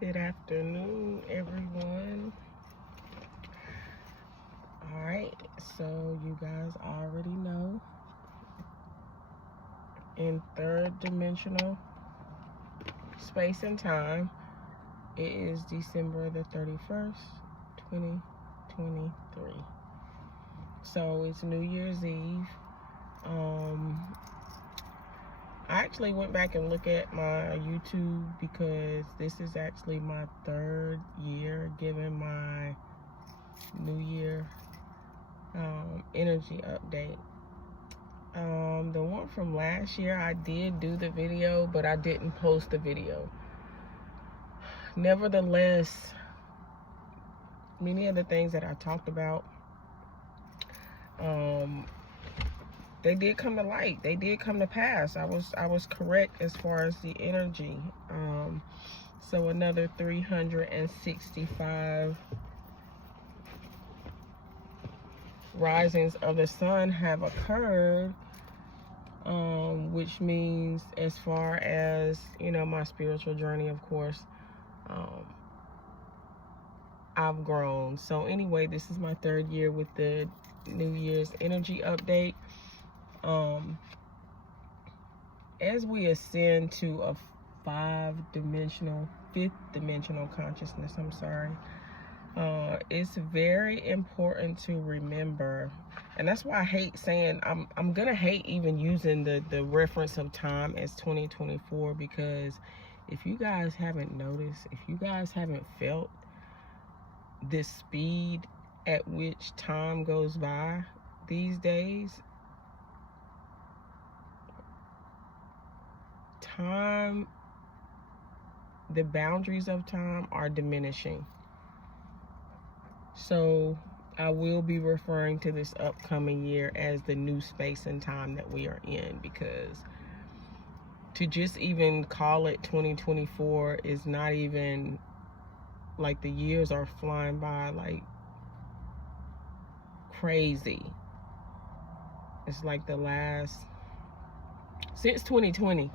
Good afternoon, everyone. All right, so you guys already know, in third dimensional space and time, it is December the 31st, 2023. So it's New Year's Eve. I actually went back and looked at my YouTube because this is actually my third year giving my New Year energy update. The one from last year, I did do the video, but I didn't post the video. Nevertheless, many of the things that I talked about, they did come to light. They did come to pass. I was correct as far as the energy. So another 365 risings of the sun have occurred, which means, as far as, my spiritual journey, of course, I've grown. So anyway, this is my third year with the New Year's energy update. As we ascend to a fifth dimensional consciousness, it's very important to remember, and that's why I hate saying, I'm gonna hate even using the reference of time as 2024, because if you guys haven't noticed, if you guys haven't felt this speed at which time goes by these days, the boundaries of time are diminishing. So I will be referring to this upcoming year as the new space and time that we are in, because to just even call it 2024 is not even, like, the years are flying by like crazy. It's like since 2020,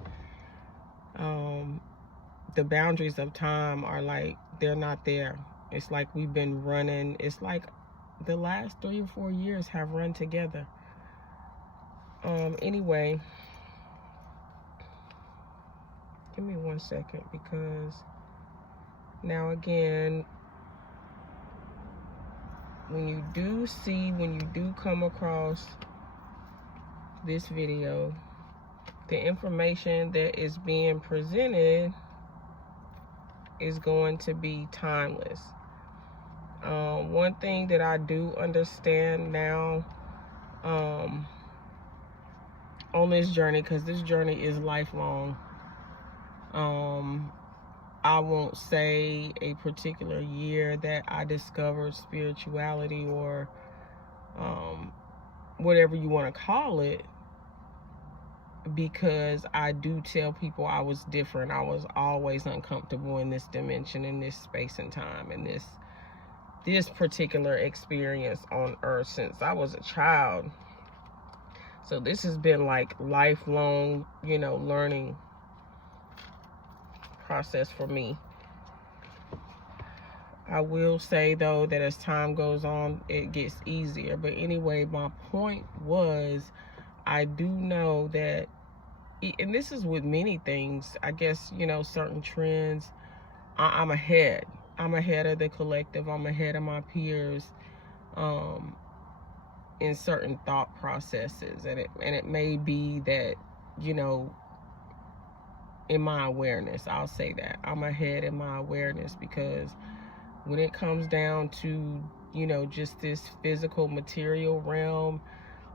the boundaries of time are like, they're not there. It's like we've been running. It's like the last 3 or 4 years have run together. Anyway, give me 1 second, because now again, when you do come across this video, the information that is being presented is going to be timeless. One thing that I do understand now, on this journey, because this journey is lifelong, I won't say a particular year that I discovered spirituality, or whatever you want to call it, because I do tell people I was different. I was always uncomfortable in this dimension, in this space and time, in this particular experience on earth since I was a child. So this has been like lifelong, learning process for me. I will say, though, that as time goes on, it gets easier. But anyway, my point was, I do know that, and this is with many things, I guess, certain trends, I'm ahead. I'm ahead of the collective. I'm ahead of my peers, in certain thought processes. And it may be that, in my awareness, I'll say that I'm ahead in my awareness, because when it comes down to, just this physical material realm,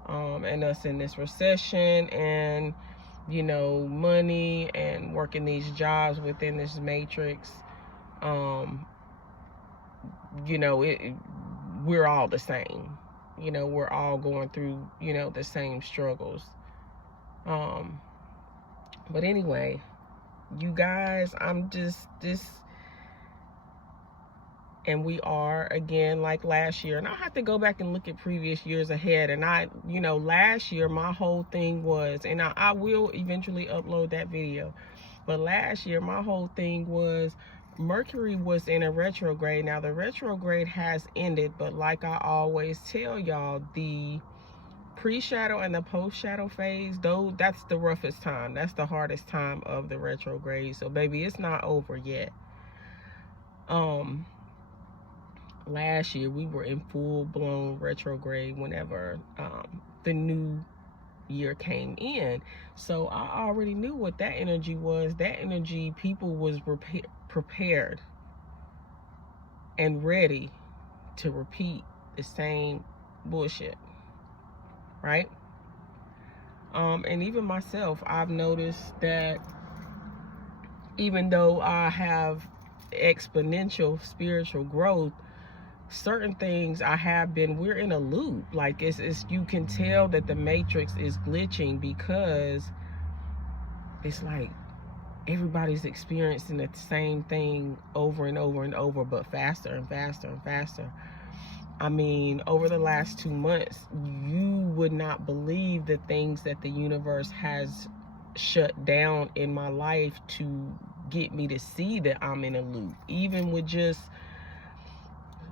and us in this recession, and, money, and working these jobs within this matrix, we're all the same. We're all going through, the same struggles. But anyway, you guys, I'm just and we are, again, like last year, and I'll have to go back and look at previous years ahead. And last year, my whole thing was, and I will eventually upload that video, but last year, my whole thing was, Mercury was in a retrograde. Now the retrograde has ended, but like I always tell y'all, the pre-shadow and the post-shadow phase, though, that's the roughest time. That's the hardest time of the retrograde. So baby, it's not over yet. Last year we were in full-blown retrograde whenever the new year came in. So I already knew what that energy was. That energy, people was prepared and ready to repeat the same bullshit, right? And even myself, I've noticed that even though I have exponential spiritual growth, certain things we're in a loop. Like it's you can tell that the matrix is glitching, because it's like everybody's experiencing the same thing over and over and over, but faster and faster and faster. I mean, over the last 2 months, you would not believe the things that the universe has shut down in my life to get me to see that I'm in a loop, even with just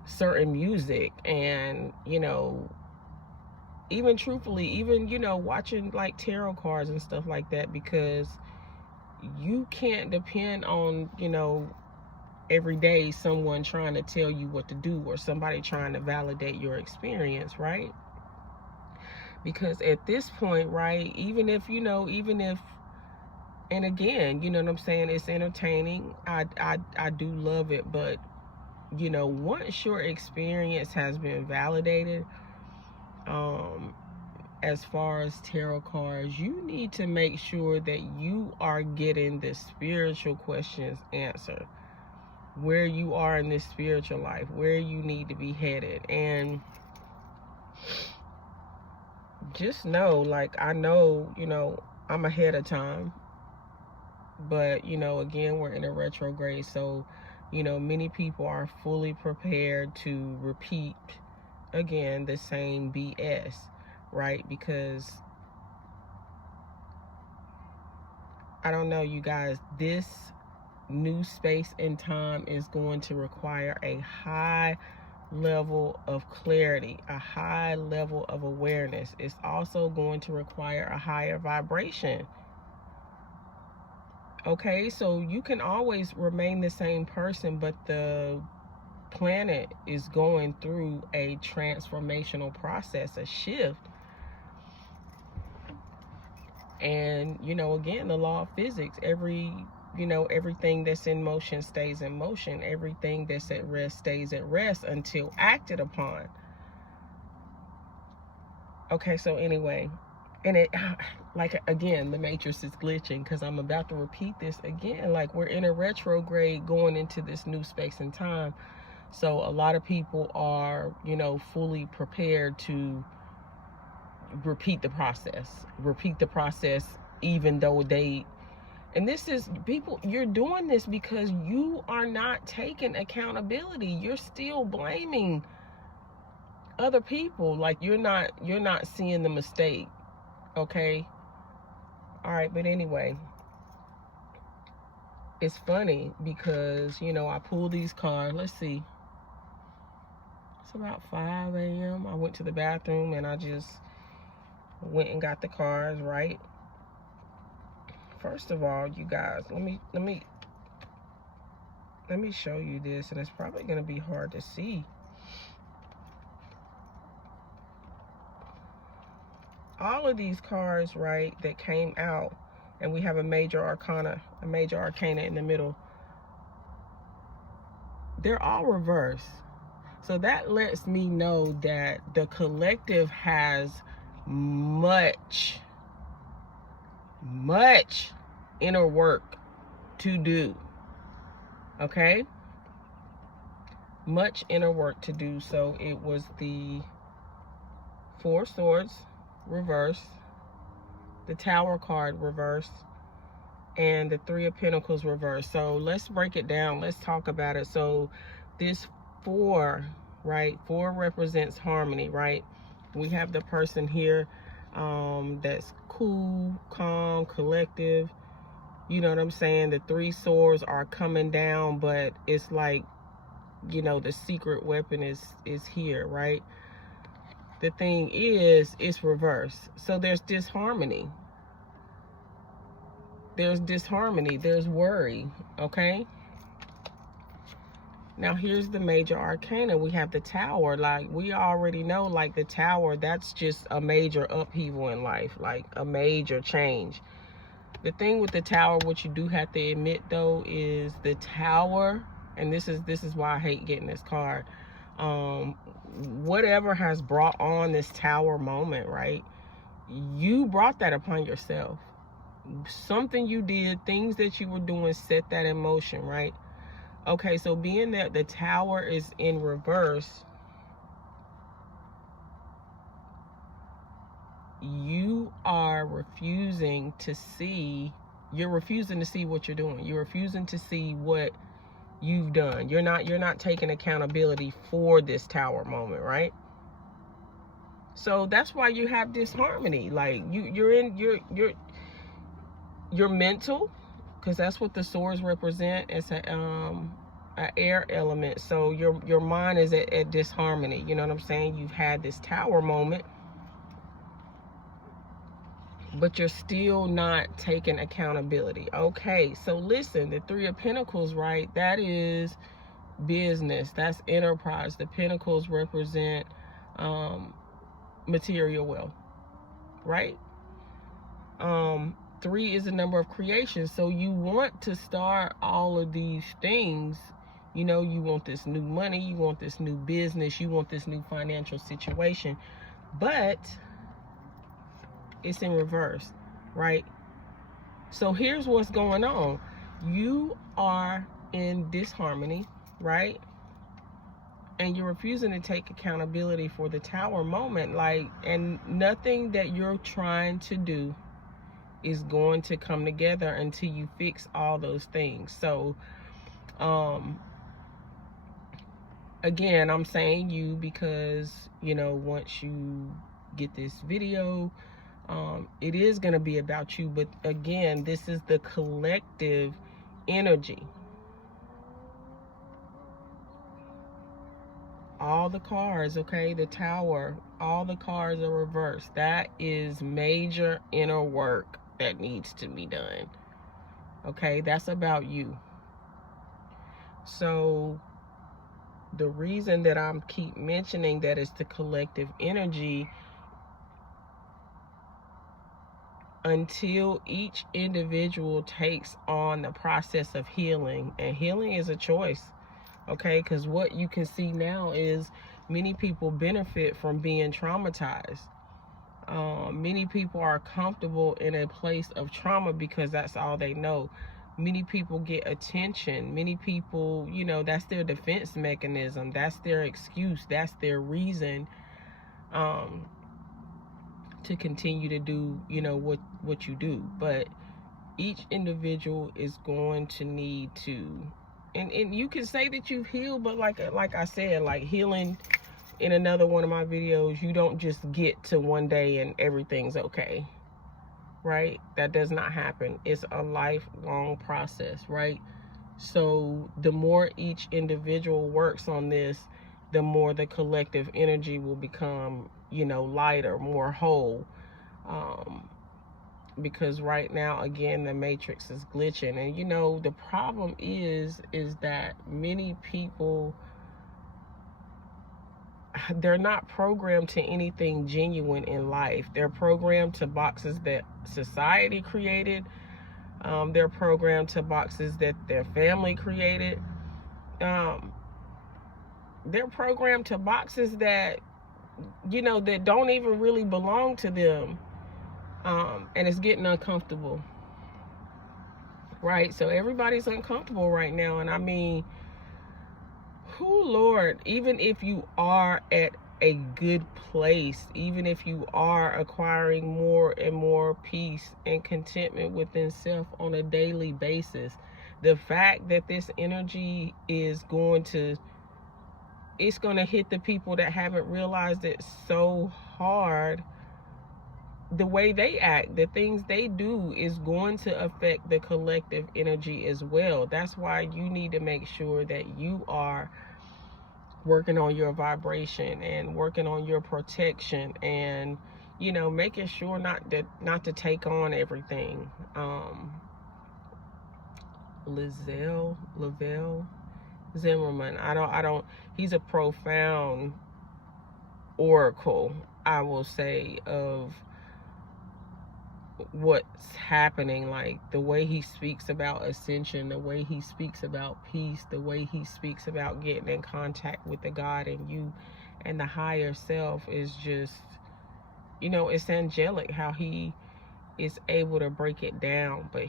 certain music. And, you know, even truthfully, even, you know, watching like tarot cards and stuff like that, because you can't depend on, you know, every day someone trying to tell you what to do, or somebody trying to validate your experience, right? Because at this point, right, even if, and again, you know what I'm saying, it's entertaining, I do love it, but, you know, once your experience has been validated, as far as tarot cards, you need to make sure that you are getting the spiritual questions answered, where you are in this spiritual life, where you need to be headed. And just know, like, I know, you know, I'm ahead of time, but, you know, again, we're in a retrograde, so, you know, many people are fully prepared to repeat again the same BS, right? Because I don't know, you guys, this new space and time is going to require a high level of clarity, a high level of awareness. It's also going to require a higher vibration. Okay, so you can always remain the same person, but the planet is going through a transformational process, a shift. And, you know, again, the law of physics, everything that's in motion stays in motion. Everything that's at rest stays at rest until acted upon. Okay, so anyway, and it, like, again, the matrix is glitching, because I'm about to repeat this again. Like, we're in a retrograde going into this new space and time. So a lot of people are, you know, fully prepared to repeat the process, even though and this is, people, you're doing this because you are not taking accountability. You're still blaming other people. Like, you're not seeing the mistake. Okay. All right. But anyway, it's funny because, you know, I pull these cards. Let's see. It's about 5 a.m. I went to the bathroom and I just went and got the cards, right? First of all, you guys, let me show you this, and it's probably going to be hard to see. All of these cards, right, that came out, and we have a major arcana in the middle, they're all reversed. So that lets me know that the collective has much inner work to do. Okay? Much inner work to do. So it was the Four of Swords reversed, the Tower card reversed, and the Three of Pentacles reversed. So let's break it down. Let's talk about it. So this 4, right? 4 represents harmony, right? We have the person here that's cool, calm, collective, You know what I'm saying? The 3 swords are coming down, but it's like, you know, the secret weapon is here, right? The thing is, it's reversed. So there's disharmony. There's disharmony. There's worry, okay? Now, here's the major arcana. We have the Tower. Like, we already know, like, the Tower, that's just a major upheaval in life, like a major change. The thing with the Tower, what you do have to admit, though, is the Tower, and this is why I hate getting this card. Whatever has brought on this Tower moment, right? You brought that upon yourself. Something you did, things that you were doing set that in motion, right? Okay, so being that the Tower is in reverse, you are refusing to see, you're refusing to see what you're doing. You're refusing to see what you've done. You're not taking accountability for this Tower moment, right? So that's why you have disharmony. Like, you're mental, because that's what the swords represent. It's an air element. So your mind is at disharmony. You know what I'm saying? You've had this Tower moment, but you're still not taking accountability. Okay, so listen, the 3 of Pentacles, right? That is business. That's enterprise. The Pentacles represent material wealth, right? 3 is the number of creation. So you want to start all of these things. You know, you want this new money, you want this new business, you want this new financial situation, but it's in reverse, right? So here's what's going on. You are in disharmony, right? And you're refusing to take accountability for the Tower moment. Like, and nothing that you're trying to do is going to come together until you fix all those things. So, again, I'm saying you because, you know, once you get this video, it is going to be about you. But again, this is the collective energy. All the cards, okay, the Tower, all the cards are reversed. That is major inner work that needs to be done. Okay, that's about you. So the reason that I'm keep mentioning that it's the collective energy, until each individual takes on the process of healing, and healing is a choice, okay? Because what you can see now is many people benefit from being traumatized. Many people are comfortable in a place of trauma because that's all they know. Many people get attention. Many people, you know, that's their defense mechanism. That's their excuse. That's their reason to continue to do, you know, what you do. But each individual is going to need to, and you can say that you've healed, but like I said, like healing in another one of my videos, you don't just get to one day and everything's okay, right? That does not happen. It's a lifelong process, right? So the more each individual works on this, the more the collective energy will become, you know, lighter, more whole. Because right now, again, the matrix is glitching. And, you know, the problem is that many people, they're not programmed to anything genuine in life. They're programmed to boxes that society created. They're programmed to boxes that their family created. They're programmed to boxes that, you know, that don't even really belong to them. And it's getting uncomfortable, right? So everybody's uncomfortable right now. And I mean, oh Lord, even if you are at a good place, even if you are acquiring more and more peace and contentment within self on a daily basis, the fact that this energy is going to, it's going to hit the people that haven't realized it so hard, the way they act, the things they do is going to affect the collective energy as well. That's why you need to make sure that you are working on your vibration and working on your protection, and making sure not to take on everything. Lavelle Zimmerman, I don't he's a profound oracle, I will say, of what's happening. Like the way he speaks about ascension, the way he speaks about peace, the way he speaks about getting in contact with the God in you and the higher self is just, it's angelic how he is able to break it down. But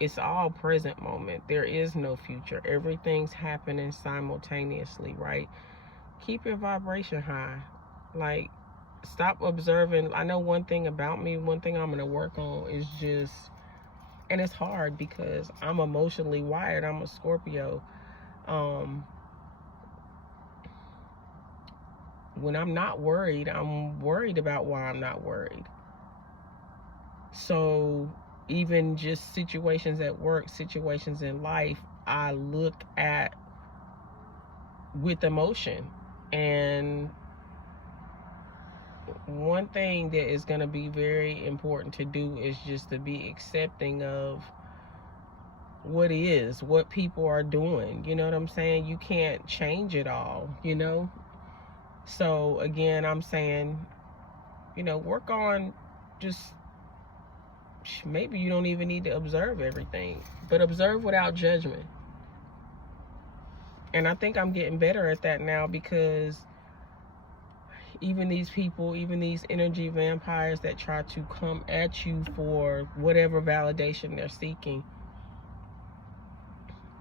it's all present moment. There is no future. Everything's happening simultaneously, right? Keep your vibration high. Like, stop observing. I know one thing about me, one thing I'm going to work on is just, and it's hard because I'm emotionally wired. I'm a Scorpio. When I'm not worried, I'm worried about why I'm not worried. So even just situations at work, situations in life, I look at with emotion. And one thing that is going to be very important to do is just to be accepting of what people are doing. You know what I'm saying? You can't change it all, So again, I'm saying, work on just, maybe you don't even need to observe everything, but observe without judgment. And I think I'm getting better at that now, because even these people, even these energy vampires that try to come at you for whatever validation they're seeking,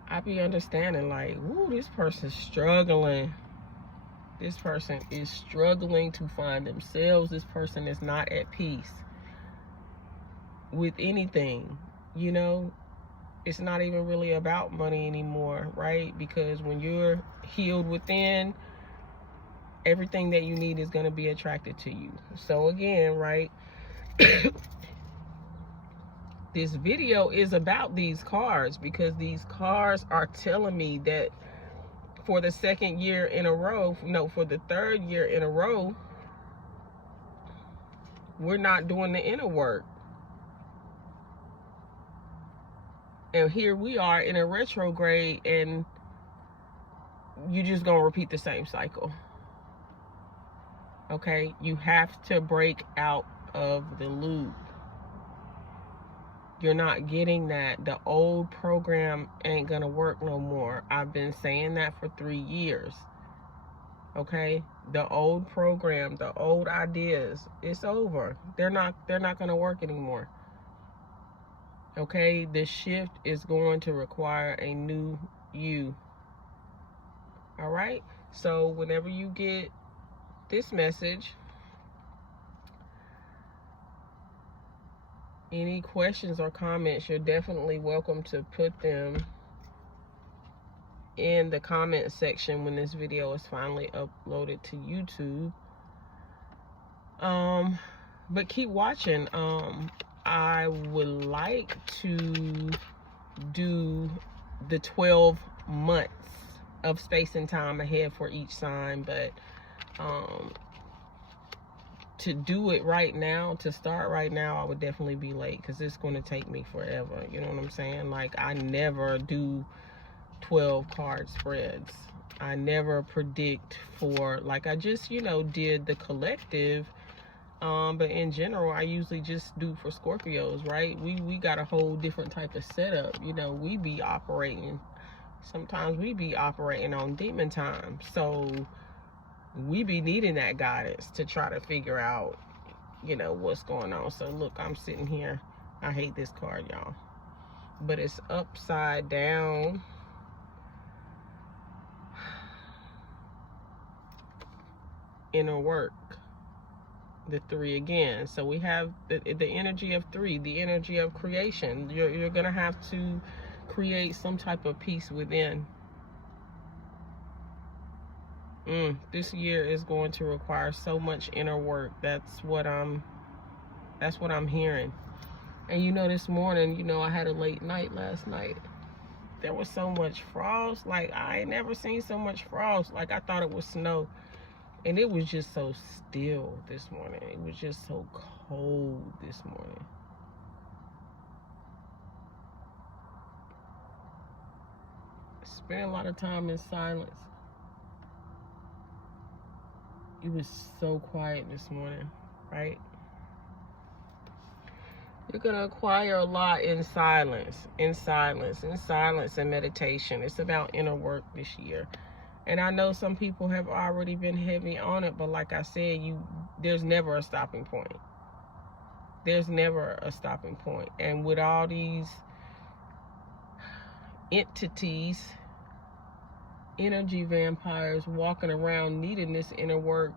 I be understanding, like, ooh, this person's struggling. This person is struggling to find themselves. This person is not at peace with anything. It's not even really about money anymore, right? Because when you're healed within, everything that you need is going to be attracted to you. So again, right, this video is about these cards, because these cards are telling me that for the third year in a row, we're not doing the inner work. And here we are in a retrograde, and you're just going to repeat the same cycle. Okay? You have to break out of the loop. You're not getting that. The old program ain't going to work no more. I've been saying that for 3 years. Okay? The old program, the old ideas, it's over. They're not going to work anymore. Okay, the shift is going to require a new you. All right, so whenever you get this message, any questions or comments, you're definitely welcome to put them in the comment section when this video is finally uploaded to YouTube. But keep watching. I would like to do the 12 months of space and time ahead for each sign, but to do it right now, to start right now, I would definitely be late, because it's going to take me forever. You know what I'm saying? Like, I never do 12 card spreads. I never predict for, like, I just, did the collective. But in general, I usually just do for Scorpios, right? We got a whole different type of setup. Sometimes we be operating on demon time. So we be needing that guidance to try to figure out, what's going on. So look, I'm sitting here. I hate this card, y'all. But it's upside down. Inner work. The 3 again. So we have the energy of 3, the energy of creation. You're gonna have to create some type of peace within. This year is going to require so much inner work. That's what I'm hearing. And you know, this morning, you know, I had a late night last night. There was so much frost. Like, I ain't never seen so much frost. Like, I thought it was snow. And it was just so still this morning. It was just so cold this morning. Spent a lot of time in silence. It was so quiet this morning, right? You're going to acquire a lot in silence, and meditation. It's about inner work this year. And I know some people have already been heavy on it, but like I said, there's never a stopping point. There's never a stopping point. And with all these entities, energy vampires walking around needing this inner work,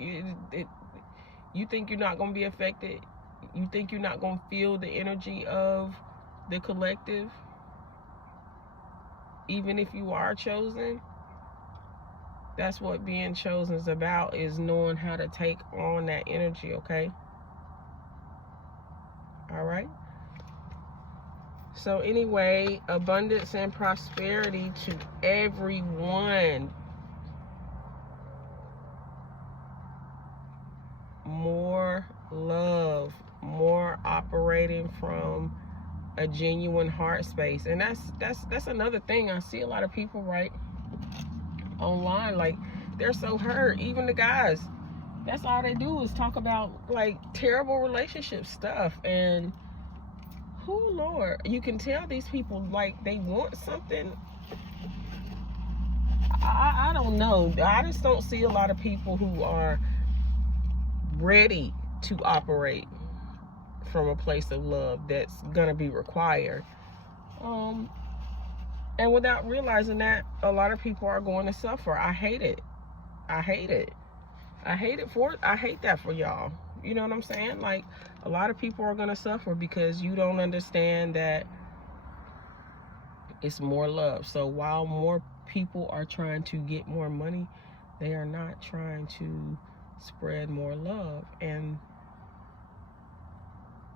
you think you're not going to be affected? You think you're not going to feel the energy of the collective? Even if you are chosen? That's what being chosen is about, is knowing how to take on that energy, okay? All right? So anyway, abundance and prosperity to everyone. More love, more operating from a genuine heart space. And that's another thing. I see a lot of people, right, online, like, they're so hurt. Even the guys, that's all they do is talk about like terrible relationship stuff. And oh Lord, you can tell these people, like, they want something. I don't know. I just don't see a lot of people who are ready to operate from a place of love that's gonna be required. And without realizing that, a lot of people are going to suffer. I hate it. I hate that for y'all. You know what I'm saying? Like, a lot of people are going to suffer because you don't understand that it's more love. So while more people are trying to get more money, they are not trying to spread more love. And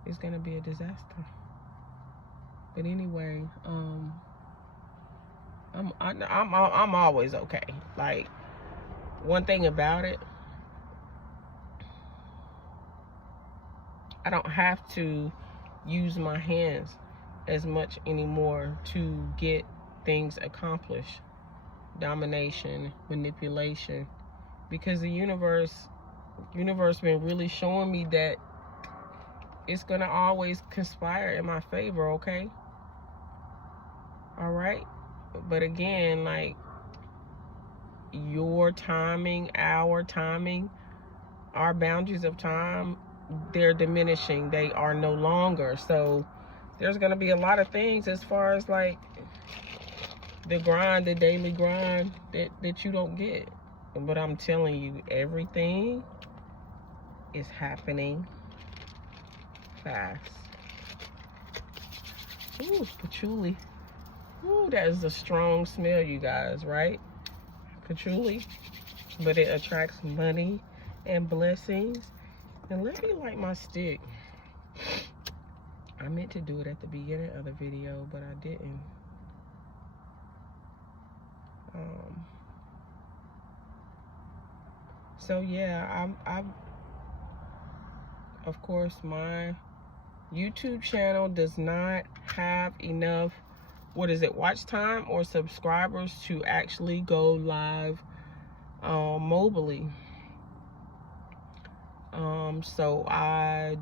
it's going to be a disaster. But anyway, I'm always okay. Like, one thing about it, I don't have to use my hands as much anymore to get things accomplished. Domination, manipulation, because the universe been really showing me that it's gonna always conspire in my favor, okay? All right? But again, like, your timing, our timing, our boundaries of time, they're diminishing. They are no longer. So there's going to be a lot of things as far as like the grind, the daily grind that you don't get. But I'm telling you, everything is happening fast. Ooh, patchouli. Ooh, that is a strong smell, you guys, right? Patchouli. But it attracts money and blessings. And let me light my stick. I meant to do it at the beginning of the video, but I didn't. So yeah, I'm of course, my YouTube channel does not have enough, watch time or subscribers to actually go live mobily. So I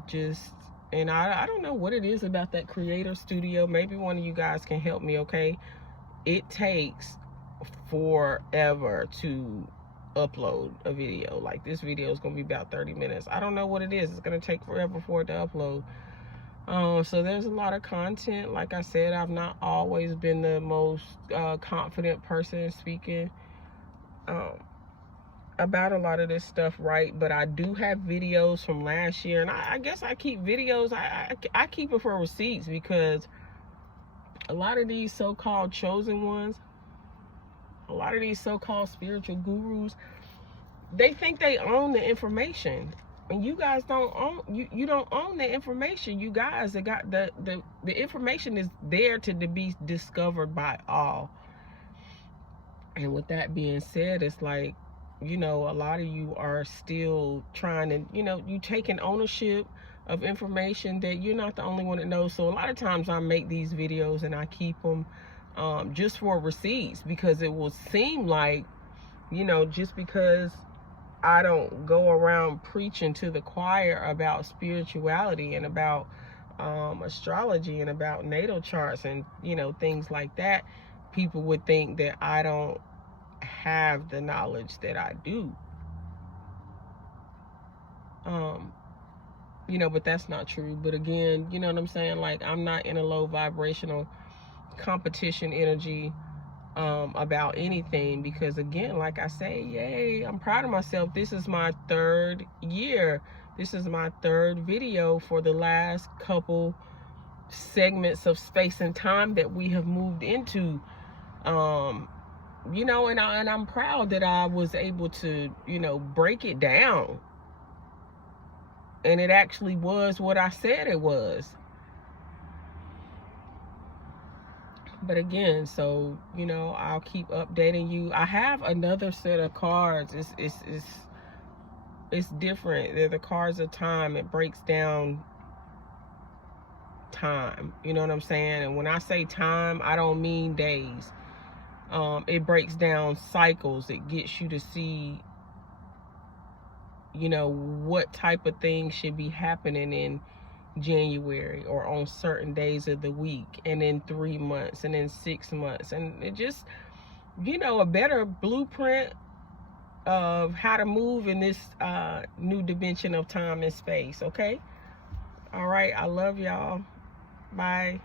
don't know what it is about that creator studio. Maybe one of you guys can help me, okay? It takes forever to upload a video. Like, this video is gonna be about 30 minutes. I don't know what it is. It's gonna take forever for it to upload. So there's a lot of content. Like I said, I've not always been the most confident person speaking about a lot of this stuff, right? But I do have videos from last year, and I guess I keep videos. I keep it for receipts, because a lot of these so-called chosen ones A lot of these so-called spiritual gurus, they think they own the information. And you guys don't own, you don't own the information. You guys, that got the information is there to be discovered by all. And with that being said, it's like, you know, a lot of you are still trying to, you know, you taking ownership of information that you're not the only one that knows. So a lot of times I make these videos and I keep them just for receipts, because it will seem like, you know, just because I don't go around preaching to the choir about spirituality and about astrology and about natal charts and, you know, things like that, people would think that I don't have the knowledge that I do. You know, but that's not true. But again, you know what I'm saying? Like, I'm not in a low vibrational competition energy about anything, because again, like I say, yay, I'm proud of myself. This is my 3rd year. This is my 3rd video for the last couple segments of space and time that we have moved into. You know, and I'm proud that I was able to, you know, break it down. And it actually was what I said it was. But again, so, you know, I'll keep updating you. I have another set of cards. It's different. They're the cards of time. It breaks down time. You know what I'm saying? And when I say time, I don't mean days. It breaks down cycles. It gets you to see, you know, what type of things should be happening in January or on certain days of the week, and in 3 months, and in 6 months. And it just, you know, a better blueprint of how to move in this new dimension of time and space. Okay? All right. I love y'all. Bye.